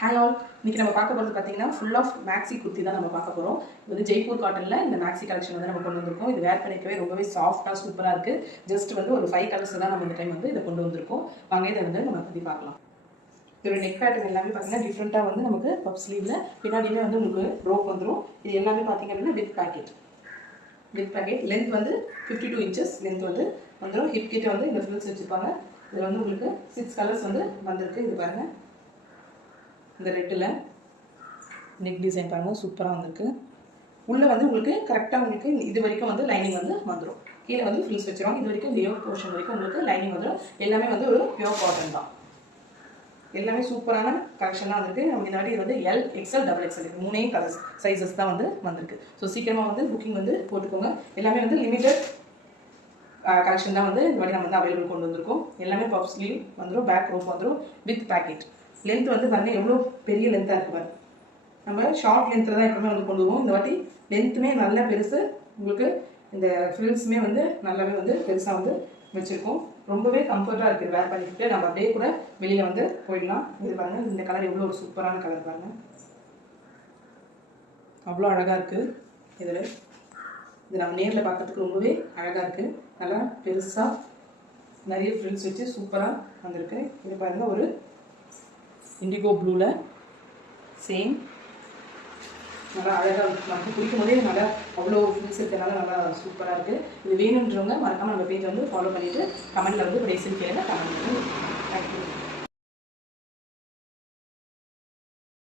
Hi all, இன்னைக்கு நம்ம பார்க்க போகிறது பார்த்தீங்கன்னா ஃபுல் ஆஃப் மேக்ஸி குர்த்தி தான் நம்ம பார்க்க போகிறோம். இது வந்து ஜெய்ப்பூர் காட்டனில் இந்த மேக்ஸி கலெக்ஷன் வந்து நம்ம கொண்டு வந்திருக்கோம். இது வேர் பண்ணிக்கவே ரொம்பவே சாஃப்டாக சூப்பராக இருக்குது. ஜஸ்ட் வந்து ஒரு 5 கலர்ஸ் தான் நம்ம இந்த டைம் வந்து இதை கொண்டு வந்திருக்கோம். வாங்க இதை வந்து நம்ம பற்றி பார்க்கலாம். இதோட நெக் பேட்டர்ன் எல்லாமே பார்த்தீங்கன்னா டிஃப்ரெண்ட்டாக வந்து நமக்கு பப் ஸ்லீவில் பின்னாடியுமே வந்து உங்களுக்கு ரோப் வந்துடும். இது எல்லாமே பார்த்தீங்க அப்படின்னா வித் பேக்கெட் லென்த் வந்து 52 இன்ச்சஸ் லென்த் வந்து வந்துடும். ஹிப் கிட்ட வந்து இந்த ஃபில்ஸ் வச்சுருப்பாங்க. இதில் வந்து உங்களுக்கு 6 கலர்ஸ் வந்து வந்திருக்கு. இது பாருங்கள், இந்த ரெட்டில் நெக் டிசைன் பாருங்கள், சூப்பராக வந்திருக்கு. உள்ளே வந்து உங்களுக்கு கரெக்டாக உங்களுக்கு இது வரைக்கும் வந்து லைனிங் வந்து வந்துடும். கீழே வந்து ஃபில்ஸ் வச்சுருவாங்க. இது வரைக்கும் லியோ போர்ஷன் வரைக்கும் உங்களுக்கு லைனிங் வந்துடும். எல்லாமே வந்து ஒரு பியூர் காட்டன் தான். எல்லாமே சூப்பரான கலெக்ஷனாக வந்துருக்கு. நம்ம இந்த வாட்டி இது வந்து எல், எக்ஸ்எல், XXL இது 3 கலர்ஸ் சைஸஸ் தான் வந்து வந்திருக்கு. ஸோ சீக்கிரமாக வந்து புக்கிங் வந்து போட்டுக்கோங்க. எல்லாமே வந்து லிமிட்டட் கலெக்ஷன் தான் வந்து இந்த வாட்டி நம்ம வந்து அவைலபிள் கொண்டு வந்திருக்கோம். எல்லாமே பஃப் ஸ்லீவ் வந்துடும், பேக் ரோப் வந்துடும் வித் பேக்கெட். லென்த் வந்து பாருங்கள் எவ்வளோ பெரிய லென்த்தாக இருக்குது பாருங்க. நம்ம ஷார்ட் லென்த்தில் தான் எப்பவுமே வந்து கொண்டு வருவோம். இந்த வாட்டி லென்த்துமே நல்லா பெருசு, உங்களுக்கு இந்த ஃப்ரில்ஸுமே வந்து நல்லாவே வந்து பெருசாக வந்து வச்சுருக்கோம். ரொம்பவே கம்ஃபர்ட்டாக இருக்குது. வேர் பண்ணிக்கிட்டு நம்ம அப்படியே கூட வெளியில் வந்து போயிடலாம். இது பாருங்கள், இந்த கலர் எவ்வளோ ஒரு சூப்பரான கலர் பாருங்கள், அவ்வளோ அழகாக இருக்குது. இதில் இது நம்ம நேரில் பார்க்கறதுக்கு ரொம்பவே அழகாக இருக்குது. நல்லா பெருசாக நிறைய ஃப்ரில்ஸ் வச்சு சூப்பராக வந்திருக்கு. இது பாருங்கள், ஒரு இண்டிகோ ப்ளூவில் சேம் நல்லா அழகாக நமக்கு பிடிக்கும் போதே நல்லா அவ்வளோ ஃபில்ஸ் இருக்கிறதுனால நல்லா சூப்பராக இருக்குது. இது வேணுன்றவங்க மறக்காமல் நம்ம பேஜை வந்து ஃபாலோ பண்ணிவிட்டு கமெண்ட்டில் வந்து ப்ரைஸுன்னு கேளுங்க. கமெண்ட் பண்ணி தேங்க்யூ.